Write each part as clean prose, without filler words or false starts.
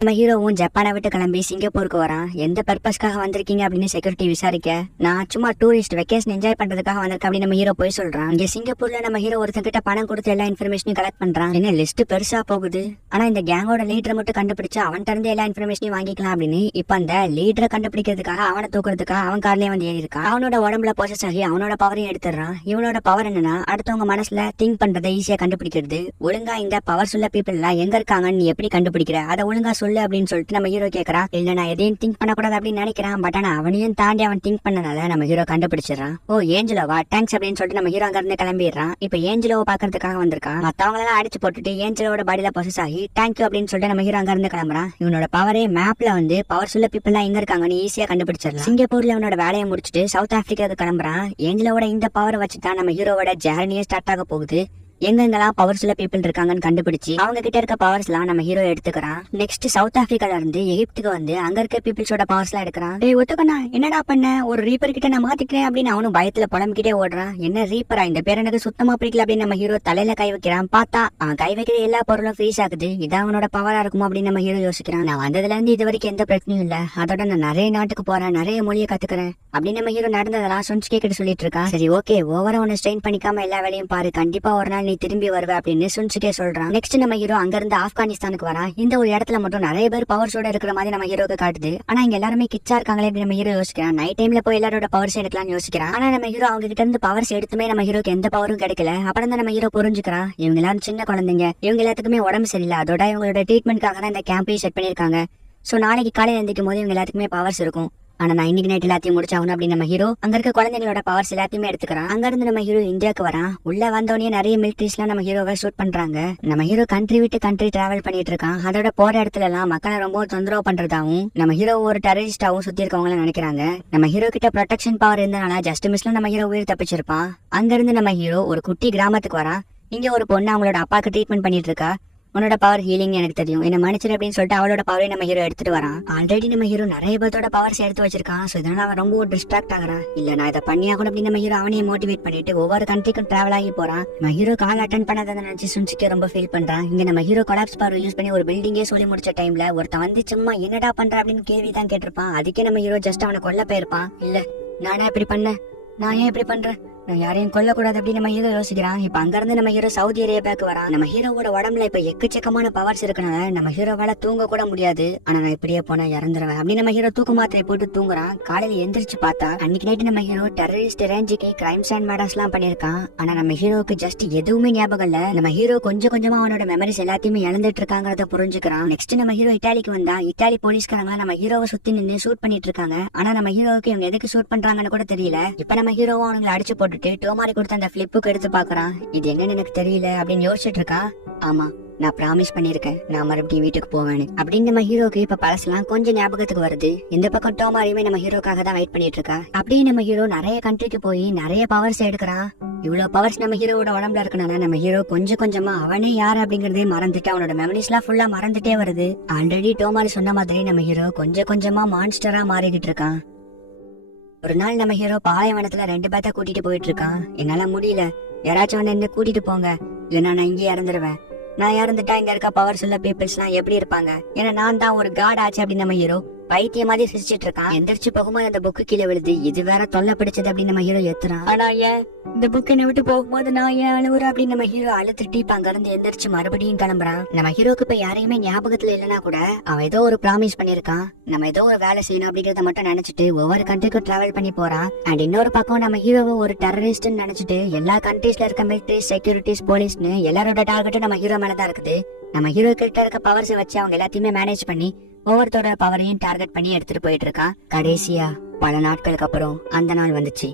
நம்ம ஹீரோவும் ஜப்பானை விட்டு கிளம்பி சிங்கப்பூருக்கு வரான். எந்த பர்பஸ்க்காக வந்திருக்கீங்க அப்படின்னு செக்யூரிட்டி விசாரிக்க, நான் சும்மா டூரிஸ்ட் வெக்கேஷன் என்ஜாய் பண்றதுக்காக வந்திருக்கேன் அப்படின்னு நம்ம ஹீரோ போய் சொல்றான். இங்க சிங்கப்பூர்ல நம்ம ஹீரோ ஒருத்தங்கிட்ட பணம் கொடுத்து எல்லா இன்ஃபர்மேஷனையும் கலெக்ட் பண்றான். என்ன லிஸ்ட் பெருசா போகுது, ஆனா இந்த கேங்கோட லீடரை மட்டும் கண்டுபிடிச்சு அவன்கிட்ட இருந்து எல்லா இன்ஃபர்மேஷனையும் வாங்கிக்கலாம் அப்படின்னு இப்ப அந்த லீடரை கண்டுபிடிக்கிறதுக்காக அவனை தூக்குறதுக்காக அவன் கார்லயே வந்து ஏறி இருக்கான். அவனோட உடம்புல பொசஸ் ஆகி அவனோட பவரையும் எடுத்துறான். இவனோட பவர் என்னன்னா அடுத்தவங்க மனசுல திங்க் பண்றதை ஈஸியா கண்டுபிடிக்கிறது. ஒழுங்கா இந்த பவர் சொல்ல பீப்புள் எல்லாம் எங்க இருக்காங்கன்னு நீ எப்படி கண்டுபிடிக்கிற, அதை ஒழுங்கா சொல்லு அப்படின்னு சொல்லிட்டு நம்ம ஹீரோ கேக்குறான். இல்ல நான் எதையும் திங்க் பண்ணக்கூடாது அப்படின்னு நினைக்கிறான். பட் ஆனா அவனையும் தாண்டி அவன் திங்க் பண்ணனால நம்ம ஹீரோ கண்டுபிடிச்சிடறான். ஓ ஏஞ்சலோவா, தேங்க்ஸ் அப்படின்னு சொல்லிட்டு நம்ம ஹீரோ அங்க இருந்து கிளம்பிடுறான். இப்ப ஏஞ்சலோவை பாக்குறதுக்காக வந்திருக்கான். மத்தவங்க எல்லாம் அடிச்சு போட்டுட்டு ஏஞ்சலோட பாடியில பொசஸ் ஆகி தேங்க்யூ அப்படின்னு சொல்லிட்டு நம்ம ஹீரோ அங்க இருந்து கிளம்புறான். இவனோட பவரே மேப்ல வந்து பவர் சொல்ல பீப்புள் எல்லாம் எங்க இருக்காங்கன்னு ஈஸியா கண்டுபிடிச்சிடலாம். சிங்கப்பூர்ல அவனோட வேலையை முடிச்சுட்டு சவுத் ஆப்பிரிக்காவுக்கு கிளம்புறான். ஏஞ்சலோட இந்த பவரை வச்சுதான் நம்ம ஹீரோவோட ஜேர்னியே ஸ்டார்ட் ஆக போகுது. எங்கெங்கெல்லாம் பவர்ஸ்ல பீப்புள் இருக்காங்கன்னு கண்டுபிடிச்சு அவங்க கிட்ட இருக்க பவர்ஸ் எல்லாம் நம்ம ஹீரோ எடுத்துக்கிறான். நெக்ஸ்ட் சவுத் ஆப்பிரிக்கால இருந்து எகிப்துக்கு வந்து அங்க இருக்க பீப்புள்ஸோட பவர்ஸ் எல்லாம் எடுக்கிறான். ஒத்துக்கண்ணா என்னடா பண்ண, ஒரு ரீப்பர் கிட்ட நான் மாத்திக்கிறேன் அப்படின்னு அவனும் பயத்துல புலம்பிக்கிட்டே ஓடுறான். என்ன ரீப்பரா, இந்த பேர் எனக்கு சுத்தமா பிடிக்கல அப்படின்னு நம்ம ஹீரோ தலையில கை வைக்கிறான். பார்த்தா அவன் கை வைக்கிற எல்லா பொருளும் ஃப்ரீஸ் ஆகுது. இதான் அவனோட பவரா இருக்குமோ அப்படின்னு நம்ம ஹீரோ யோசிக்கிறான். நான் வந்ததுல இருந்து இது வரைக்கும் எந்த பிரச்சனையும் இல்ல, அதோட நான் நிறைய நாட்டுக்கு போறேன், நிறைய மொழியை கத்துக்கிறேன் அப்படின்னு நம்ம ஹீரோ நடந்ததெல்லாம் சுன்சுகே கிட்ட சொல்லிட்டு இருக்கான். சரி ஓகே, ஓவரா உன்னை ஸ்ட்ரெயின் பண்ணிக்காம எல்லா வேலையும் பாரு, கண்டிப்பா ஒரு நாள் நீ திரும்பி வருவ அப்படின்னு சுன்சுகே சொல்றான். நெக்ஸ்ட் நம்ம ஹீரோ அங்க இருந்து ஆப்கானிஸ்தானுக்கு வரான். இந்த ஒரு இடத்துல மட்டும் நிறைய பேர் பவர்ஸோட இருக்கிற மாதிரி நம்ம ஹீரோக்கு காட்டுது. ஆனா இங்க எல்லாருமே கிச்சா இருக்காங்களே நம்ம ஹீரோ யோசிக்கிறான். நைட் டைம்ல போய் எல்லாரோட பவர்ஸ் எடுக்கலாம்னு யோசிக்கிறான். ஆனா நம்ம ஹீரோ அவங்க கிட்ட இருந்து பவர்ஸ் எடுத்துமே நம்ம ஹீரோக்கு எந்த பவரும் கிடைக்கல. அப்புறம் தான் நம்ம ஹீரோ புரிஞ்சுக்கிறான், இவங்க எல்லாரும் சின்ன குழந்தைங்க, இவங்க எல்லாத்துக்குமே உடம்பு சரியில்லை, அதோட இவங்களோட ட்ரீட்மெண்ட்காக தான் இந்த கேம்பையும் செட் பண்ணிருக்காங்க. சோ நாளைக்கு காலையில எந்திரிக்கும் போது இவங்க எல்லாத்துக்குமே பவர்ஸ் இருக்கும். ஆனா நான் இன்னைக்கு நைட் எல்லாத்தையும் முடிச்சாகணும் அப்படின்னு நம்ம ஹீரோ அங்க இருக்க குழந்தைங்களோட பவர்ஸ் எல்லாத்தையுமே எடுத்துக்கிறான். அங்க இருந்து நம்ம ஹீரோ இந்தியாவுக்கு வரான். உள்ள வந்தோடனே நிறைய மிலிட்ரிஸ் எல்லாம் நம்ம ஹீரோவை ஷூட் பண்றாங்க. நம்ம ஹீரோ கண்ட்ரி விட்டு கண்ட்ரி டிராவல் பண்ணிட்டு இருக்கான். அதோட போற இடத்துல எல்லாம் மக்களை ரொம்ப தொந்தரவு பண்றதாவும் நம்ம ஹீரோ ஒரு டெரரிஸ்டாவும் சுத்தி இருக்கவங்க நினைக்கிறாங்க. நம்ம ஹீரோ கிட்ட ப்ரொடெக்ஷன் பவர் இருந்தனால ஜஸ்ட் மிஸ்ல நம்ம ஹீரோ உயிர் தப்பிச்சிருப்பான். அங்க இருந்து நம்ம ஹீரோ ஒரு குட்டி கிராமத்துக்கு வரான். இங்க ஒரு பொண்ணு அவங்களோட அப்பாக்கு ட்ரீட்மெண்ட் பண்ணிட்டு இருக்கா. உன்னோட பவர் ஹீலிங் எனக்கு தெரியும், என்ன மன்னிச்சிரு அப்படின்னு சொல்லிட்டு அவளோட பவரை நம்ம ஹீரோ எடுத்துட்டு வரான். ஆல்ரெடி நம்ம ஹீரோ நிறைய பேர்த்தோட பவர்ஸ் எடுத்து வச்சிருக்கான். சோ இதனால அவன் ரொம்ப டிஸ்ட்ராக்ட் ஆகுறான். இல்ல நான் இதை பண்ணியாகணும் அப்படின்னு நம்ம ஹீரோ அவனையே மோட்டிவேட் பண்ணிட்டு ஒவ்வொரு கண்ட்ரிக்கும் டிராவல் ஆகி போறான். நம்ம ஹீரோ கால் அட்டன் பண்ணதை நினைச்சு சுன்சுகே ரொம்ப ஃபீல் பண்றான். இங்க நம்ம ஹீரோ கொலாப்ஸ் பவர் யூஸ் பண்ணி ஒரு பில்டிங்கே சொல்லி முடிச்ச டைம்ல ஒருத்தன் வந்து சும்மா என்னடா பண்ற அப்படின்னு கேள்வி தான் கேட்டிருப்பான். அதுக்கே நம்ம ஹீரோ ஜஸ்ட் அவனை கொல்ல போயிருப்பான். இல்ல நானே இப்படி பண்ணேன், நான் ஏன் இப்படி பண்றேன், நான் யாரையும் கொல்லக்கூடாது அப்படின்னு நம்ம ஹீரோ யோசிக்கிறான். இப்ப அங்க இருந்து நம்ம ஹீரோ சவுதி அரேபியாவுக்கு வரான். நம்ம ஹீரோவோட உடம்புல இப்ப எக்கச்சக்கமான பவர்ஸ் இருக்கனால நம்ம ஹீரோவால தூங்க கூட முடியாது. ஆனா நான் இப்படியே போனா இறந்துருவேன் அப்படின்னு நம்ம ஹீரோ தூக்க மாத்திரை போட்டு தூங்குறான். காலையில எந்திரிச்சு பார்த்தா அன்னைக்கு நைட்டு நம்ம ஹீரோ டெரரிஸ்ட் ரேஞ்சுக்கு கிரைம்ஸ் அண்ட் மர்டர்ஸ் எல்லாம் பண்ணிருக்கான். ஆனா நம்ம ஹீரோக்கு ஜஸ்ட் எதுவுமே ஞாபகம் இல்ல. நம்ம ஹீரோ கொஞ்சம் கொஞ்சமா அவனோட மெமரிஸ் எல்லாத்தையுமே இழந்துட்டு இருக்காங்கிறத புரிஞ்சுக்கிறான். நெக்ஸ்ட் நம்ம ஹீரோ இட்டாலிக்கு வந்தா இட்டாலி போலீஸ்காரங்க நம்ம ஹீரோவை சுத்தி நின்று ஷூட் பண்ணிட்டு இருக்காங்க. ஆனா நம்ம ஹீரோவுக்கு இவங்க எதுக்கு ஷூட் பண்றாங்கன்னு கூட தெரியல. இப்ப நம்ம ஹீரோவும் அவங்களை அடிச்சு போட்டுட்டு டோமாரி கொடுத்த அந்த பிளிப்புக்கு எடுத்து பாக்குறான். இது என்னன்னு எனக்கு தெரியல அப்படின்னு யோசிச்சுட்டு இருக்கா. ஆமா நான் ப்ராமிஸ் பண்ணிருக்கேன், நான் மறுபடியும் வீட்டுக்கு போவேன்னு அப்படின்னு நம்ம ஹீரோக்கு இப்ப பழசெல்லாம் கொஞ்சம் ஞாபகத்துக்கு வருது. இந்த பக்கம் டோமாரியுமே நம்ம ஹீரோக்காக தான் வெயிட் பண்ணிட்டு இருக்கா. அப்படியே நம்ம ஹீரோ நிறைய கண்ட்ரிக்கு போய் நிறைய பவர்ஸ் எடுக்கிறான். இவ்வளவு பவர்ஸ் நம்ம ஹீரோவோட உடம்புல இருக்கனால நம்ம ஹீரோ கொஞ்சம் கொஞ்சமா அவனே யாரு அப்படிங்கறதே மறந்துட்டு அவனோட மெமரிஸ் எல்லாம் ஃபுல்லா மறந்துட்டே வருது. ஆல்ரெடி டோமாரி சொன்ன மாதிரி நம்ம ஹீரோ கொஞ்சம் கொஞ்சமா மான்ஸ்டரா மாறிக்கிட்டு இருக்கான். ஒரு நாள் நம்ம ஹீரோ பாலைவனத்துல 2 பேத்த கூட்டிட்டு போயிட்டு இருக்கான். என்னால முடியல, யாராச்சும் வந்து என்ன கூட்டிட்டு போங்க, இல்லைன்னா நான் இங்கே இறந்துருவேன். நான் இறந்துட்டா இங்க இருக்க பவர் சொல்ல பீப்புள்ஸ் எல்லாம் எப்படி இருப்பாங்க, ஏன்னா நான் தான் ஒரு காட் ஆச்சு அப்படின்னு நம்ம ஹீரோ பைத்திய மாதிரி சிரிச்சிட்டு இருக்கான். எந்திரிச்சு போகும்போது அந்த புக்கு கீழே விழுது. இது வேற தொல்லை பிடிச்சது அப்படின்னு நம்ம ஹீரோ ஏத்துறான். ஆனா ஏன் இந்த புக் என்ன விட்டு போகும்போது நான் ஏன் அழுவுறேன் அப்படின்னு நம்ம ஹீரோ அழுத்துட்டு இப்ப அங்க இருந்து எந்திரிச்சு மறுபடியும் கிளம்புறான். நம்ம ஹீரோக்கு இப்ப யாரையுமே ஞாபகத்துல இல்லைன்னா கூட அவன் ஏதோ ஒரு ப்ராமிஸ் பண்ணிருக்கான். நம்ம ஏதோ ஒரு வேலை செய்யணும் அப்படிங்கறத மட்டும் நினைச்சிட்டு ஒவ்வொரு கண்ட்ரிக்கும் டிராவல் பண்ணி போறான். அண்ட் இன்னொரு பக்கம் நம்ம ஹீரோவை ஒரு டெரரிஸ்ட் நினைச்சிட்டு எல்லா கண்ட்ரீஸ்ல இருக்க மிலிட்டரி செக்யூரிட்டிஸ் போலீஸ்னு எல்லாரோட டார்கெட்டும் நம்ம ஹீரோ மேலதான் இருக்குது. நம்ம ஹீரோ கிட்ட இருக்க பவர்ஸ் வச்சு அவங்க எல்லாத்தையுமே மேனேஜ் பண்ணி ஒவ்வொருத்தோட பவரையும் டார்கெட் பண்ணி எடுத்துட்டு போயிட்டு இருக்கான். கடைசியா பல நாட்களுக்கு அப்புறம் அந்த நாள் வந்துச்சு.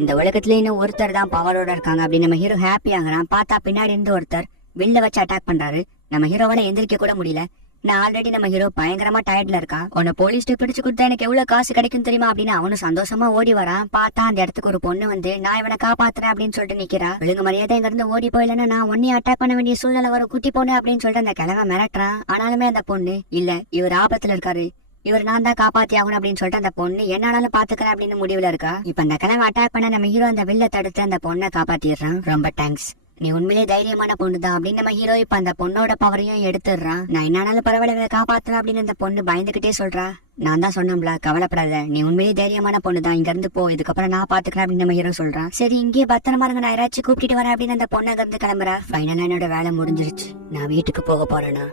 இந்த உலகத்துல இன்னும் ஒருத்தர் தான் பவரோட இருக்காங்க அப்படின்னு நம்ம ஹீரோ ஹாப்பி ஆகுறான். பார்த்தா பின்னாடி இருந்து ஒருத்தர் வில்ல வச்சு அட்டாக் பண்றாரு. நம்ம ஹீரோவால எந்திரிக்க கூட முடியல. நான் ஆல்ரெடி நம்ம ஹீரோ பயங்கரமா டயர்ட்ல இருக்கான். உன்னை போலீஸ்ட்டு பிடிச்சு கொடுத்தா எனக்கு எவ்வளவு காசு கிடைக்கும் தெரியுமா அப்படின்னு அவனும் சந்தோஷமா ஓடி வரான். பார்த்தா அந்த இடத்துக்கு ஒரு பொண்ணு வந்து நான் இவனை காப்பாத்துறேன் அப்படின்னு சொல்லிட்டு நிக்கிறா. ஒழுங்கு மரியாதை இங்க இருந்து ஓடி போயிலன்னா நான் உன்னையும் அட்டாக் பண்ண வேண்டிய சூழ்நிலை வரும், குட்டி பொண்ணு அப்படின்னு சொல்லிட்டு அந்த கிழமை மிரட்டுறான். ஆனாலுமே அந்த பொண்ணு இல்ல இவர் ஆபத்துல இருக்காரு, இவர் நான் தான் காப்பாத்தி ஆகணும் அப்படின்னு சொல்லிட்டு அந்த பொண்ணு என்னாலும் பாத்துக்கிறேன் அப்படின்னு முடிவுல இருக்கா. இப்ப அந்த கிழமை அட்டாக் பண்ண நம்ம ஹீரோ அந்த வில்ல தடுத்து அந்த பொண்ணை காப்பாத்திடுறான். ரொம்ப தேங்க்ஸ், நீ உண்மையிலே தைரியமான பொண்ணு தான் அப்படின்னு நம்ம ஹீரோ இப்ப அந்த பொண்ணோட பவரையும் எடுத்துடுறான். நான் என்னாலும் பரவாயில்ல காப்பாத்துறேன் அப்படின்னு அந்த பொண்ணு பயந்துகிட்டே சொல்றா. நான் தான் சொன்னேன்ல கவலைப்படாத, நீ உண்மையிலே தைரியமான பொண்ணு தான், இங்க இருந்து போ, இதுக்கப்புறம் நான் பாத்துக்கிறேன் அப்படின்னு நம்ம ஹீரோ சொல்றான். சரி இங்கே பத்திரமா இருங்க, நான் யாராச்சும் கூப்பிட்டு வரேன் அப்படின்னு அந்த பொண்ணு அங்க இருந்து கிளம்புறா. ஃபைனலா என்னோட வேலை முடிஞ்சிருச்சு, நான் வீட்டுக்கு போக போறேனா.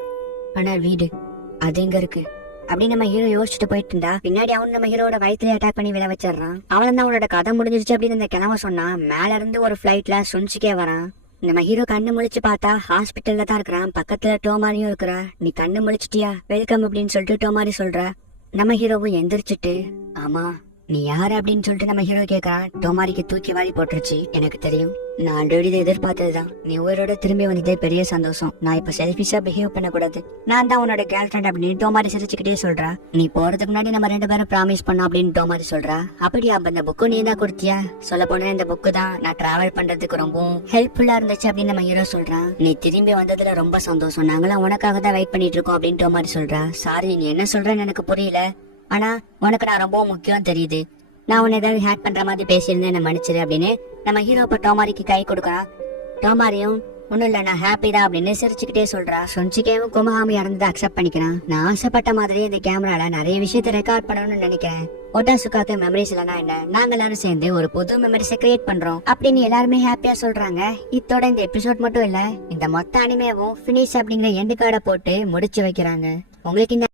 ஆனா வீடு அது எங்க இருக்கு அப்படின்னு நம்ம ஹீரோ யோசிச்சுட்டு போயிட்டு இருந்தா பின்னாடி அவன் நம்ம ஹீரோட வயிற்றுல அட்டாக் பண்ணி விழ வச்சிடறான். அவன் தான் அவனோட கதை முடிஞ்சிருச்சு அப்படின்னு அந்த கிழமை சொன்னா. மேல இருந்து ஒரு பிளைட்ல சுன்சிக்கே வரான். நம்ம ஹீரோ கண்ணு முழிச்சு பார்த்தா ஹாஸ்பிட்டல்ல தான் இருக்கிறான். பக்கத்துல டோமாரியும் இருக்கிறா. நீ கண்ணு முழிச்சிட்டியா, வெல்கம் அப்படின்னு சொல்லிட்டு டோமாரி சொல்ற. நம்ம ஹீரோவும் எந்திரிச்சிட்டு ஆமா நீ யாரு அப்படின்னு சொல்லிட்டு நம்ம ஹீரோ கேக்குறான். டோமாரிக்கு தூக்கி வாரி போட்டுருச்சு. எனக்கு தெரியும், நான் ஆல்ரெடி இதை எதிர்பார்த்ததுதான். நீ உயிரோட திரும்பி வந்ததே பெரிய சந்தோஷம். நான் இப்ப செல்ஃபிஷா பிஹேவ் பண்ணக்கூடாது. நான் தான் உன்னோட கேர்ள் ஃபிரெண்ட் அப்படின்னு டோமாரி சிரிச்சுக்கிட்டே சொல்றா. நீ போறதுக்கு முன்னாடி நம்ம 2 பேரும் ப்ராமிஸ் பண்ணோம் அப்படின்னு டோமாரி சொல்றா. அப்படியா, அப்ப இந்த புக்கு நீ தான் கொடுத்தியா? சொல்ல போனா இந்த புக்கு தான் நான் டிராவல் பண்றதுக்கு ரொம்பவும் ஹெல்ப்ஃபுல்லா இருந்துச்சு அப்படின்னு நம்ம ஹீரோ சொல்றான். நீ திரும்பி வந்ததுல ரொம்ப சந்தோஷம், நாங்களாம் உனக்காக தான் வெயிட் பண்ணிட்டு இருக்கோம் அப்படின்னு டோமாரி சொல்றா. சாரி, நீ என்ன சொல்றேன்னு எனக்கு புரியல, ஆனா உனக்கு நான் ரொம்ப முக்கியம் தெரியுது. நான் உன்னை ஏதாவது ஹேக் பண்ற மாதிரி பேசியிருந்தேன், என்ன மன்னிச்சிரு அப்படின்னு நம்ம ஹீரோ இப்ப டோமாரிக்கு கை கொடுக்கறான். டோமாரியும் ஒன்னும் இல்ல நான் ஹாப்பி தான் அப்படின்னு சிரிச்சுக்கிட்டே சொல்றா. சொன்சிக்கேவும் குமஹாமி இறந்ததை அக்செப்ட் பண்ணிக்கிறான். நான் ஆசைப்பட்ட மாதிரியே இந்த கேமரால நிறைய விஷயத்தை ரெக்கார்ட் பண்ணணும்னு நினைக்கிறேன். ஒட்டாசுக்காக்கு மெமரிஸ் இல்லைன்னா என்ன, நாங்க எல்லாரும் சேர்ந்து ஒரு புது மெமரிஸை கிரியேட் பண்றோம் அப்படின்னு எல்லாருமே ஹாப்பியா சொல்றாங்க. இதோட இந்த எபிசோட் மட்டும் இல்ல, இந்த மொத்த அனிமேவும் பினிஷ் அப்படிங்கிற எண்டு கார்டை போட்டு முடிச்சு வைக்கிறாங்க. உங்களுக்கு இந்த